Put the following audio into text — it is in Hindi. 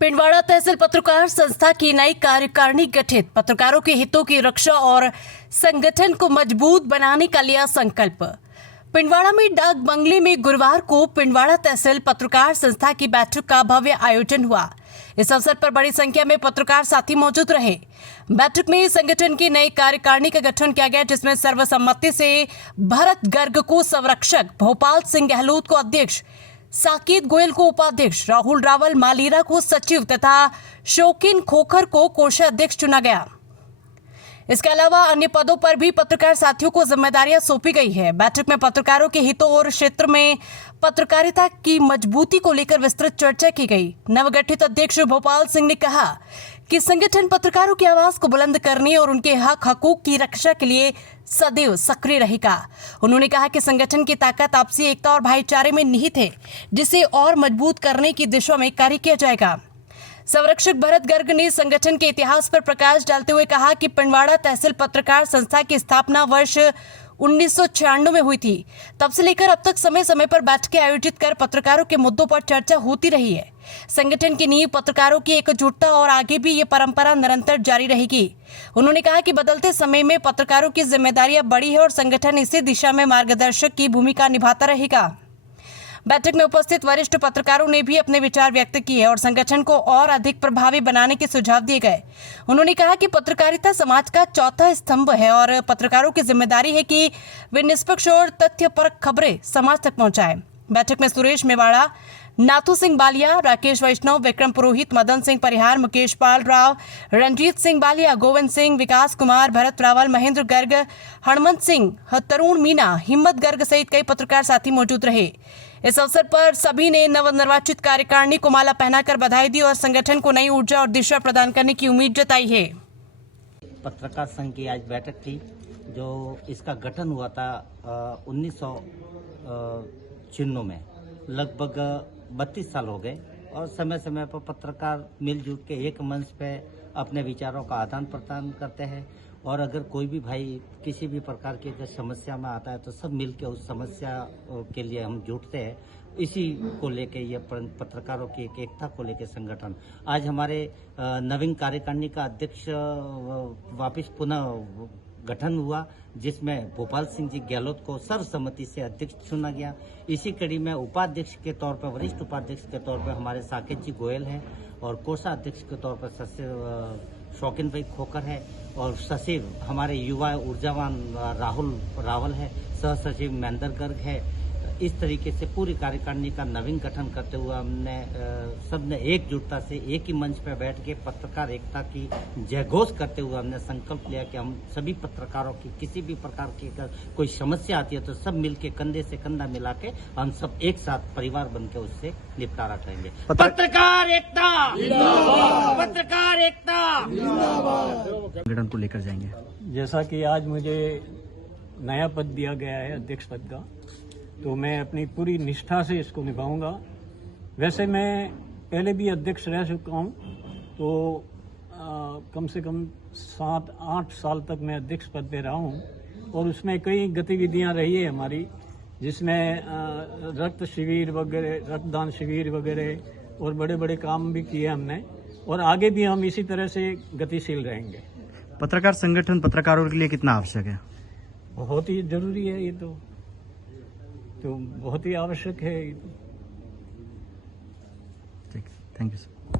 पिंडवाड़ा तहसील पत्रकार संस्था की नई कार्यकारिणी गठित। पत्रकारों के हितों की रक्षा और संगठन को मजबूत बनाने का लिया संकल्प। पिंडवाड़ा में डाक बंगले में गुरुवार को पिंडवाड़ा तहसील पत्रकार संस्था की बैठक का भव्य आयोजन हुआ। इस अवसर पर बड़ी संख्या में पत्रकार साथी मौजूद रहे। बैठक में संगठन की नई कार्यकारिणी का गठन किया गया, जिसमें सर्वसम्मति से भरत गर्ग को संरक्षक, भोपाल सिंह गहलोत को अध्यक्ष, साकेत गोयल को उपाध्यक्ष, राहुल रावल मालीरा को सचिव तथा शौकीन खोखर को कोषाध्यक्ष चुना गया। इसके अलावा अन्य पदों पर भी पत्रकार साथियों को जिम्मेदारियां सौंपी गई है। बैठक में पत्रकारों के हितों और क्षेत्र में पत्रकारिता की मजबूती को लेकर विस्तृत चर्चा की गई। नवगठित अध्यक्ष भोपाल सिंह ने कहा कि संगठन पत्रकारों की आवाज को बुलंद करने और उनके हकूक की रक्षा के लिए सदैव सक्रिय रहेगा। उन्होंने कहा कि संगठन की ताकत आपसी एकता और भाईचारे में निहित है, जिसे और मजबूत करने की दिशा में कार्य किया जाएगा। संरक्षक भरत गर्ग ने संगठन के इतिहास पर प्रकाश डालते हुए कहा कि पिंडवाड़ा तहसील पत्रकार संस्था की स्थापना वर्ष 1996 में हुई थी। तब से लेकर अब तक समय समय पर बैठकें आयोजित कर पत्रकारों के मुद्दों पर चर्चा होती रही है। संगठन की नींव पत्रकारों की एकजुटता और आगे भी ये परंपरा निरंतर जारी रहेगी। उन्होंने कहा कि बदलते समय में पत्रकारों की जिम्मेदारियां बढ़ी है और संगठन इसी दिशा में मार्गदर्शक की भूमिका निभाता रहेगा। बैठक में उपस्थित वरिष्ठ पत्रकारों ने भी अपने विचार व्यक्त किए और संगठन को और अधिक प्रभावी बनाने के सुझाव दिए गए। उन्होंने कहा कि पत्रकारिता समाज का चौथा स्तंभ है और पत्रकारों की जिम्मेदारी है कि वे निष्पक्ष और तथ्यपरक खबरें समाज तक पहुंचाएं। बैठक में सुरेश मेवाड़ा, नाथू सिंह बालिया, राकेश वैष्णव, विक्रम पुरोहित, मदन सिंह परिहार, मुकेश पाल राव, रंजीत सिंह बालिया, गोविंद सिंह, विकास कुमार, भरत रावल, महेंद्र गर्ग, हनुमंत सिंह, तरुण मीना, हिम्मत गर्ग सहित कई पत्रकार साथी मौजूद रहे। इस अवसर पर सभी ने नवनिर्वाचित कार्यकारिणी को माला पहनाकर बधाई दी और संगठन को नई ऊर्जा और दिशा प्रदान करने की उम्मीद जताई है। पत्रकार संघ की आज बैठक थी, जो इसका गठन हुआ था 1996 में। लगभग 32 साल हो गए और समय समय पर पत्रकार मिलजुल के एक मंच पे अपने विचारों का आदान प्रदान करते हैं और अगर कोई भी भाई किसी भी प्रकार की अगर समस्या में आता है तो सब मिलके उस समस्या के लिए हम जुटते हैं। इसी को लेके ये पत्रकारों की एक एकता को लेके संगठन आज हमारे नवीन कार्यकारिणी का अध्यक्ष वापस पुनः गठन हुआ, जिसमें भोपाल सिंह जी गहलोत को सर्वसम्मति से अध्यक्ष चुना गया। इसी कड़ी में उपाध्यक्ष के तौर पर, वरिष्ठ उपाध्यक्ष के तौर पर हमारे साकेत जी गोयल हैं और कोषाध्यक्ष के तौर पर शौकीन भाई खोखर है और सचिव हमारे युवा ऊर्जावान राहुल रावल है, सह सचिव महेंद्र गर्ग है। इस तरीके से पूरी कार्यकारिणी का नवीन गठन करते हुए हमने सबने एकजुटता से एक ही मंच पर बैठ के पत्रकार एकता की जयघोष करते हुए हमने संकल्प लिया कि हम सभी पत्रकारों की किसी भी प्रकार की अगर कोई समस्या आती है तो सब मिलके कंधे से कंधा मिला के हम सब एक साथ परिवार बन के उससे निपटारा करेंगे। पत्रकार एकता जिंदाबाद, पत्रकार एकता जिंदाबाद। संगठन को लेकर जाएंगे। जैसा कि आज मुझे नया पद दिया गया है, अध्यक्ष पद का, तो मैं अपनी पूरी निष्ठा से इसको निभाऊंगा। वैसे मैं पहले भी अध्यक्ष रह चुका हूं, तो कम से कम 7-8 साल तक मैं अध्यक्ष पद पे रहा हूं और उसमें कई गतिविधियां रही है हमारी, जिसमें रक्त शिविर वगैरह, रक्तदान शिविर वगैरह और बड़े बड़े काम भी किए हमने और आगे भी हम इसी तरह से गतिशील रहेंगे। पत्रकार संगठन पत्रकारों के लिए कितना आवश्यक है? बहुत ही जरूरी है, ये तो बहुत ही आवश्यक है। ठीक, थैंक यू सर।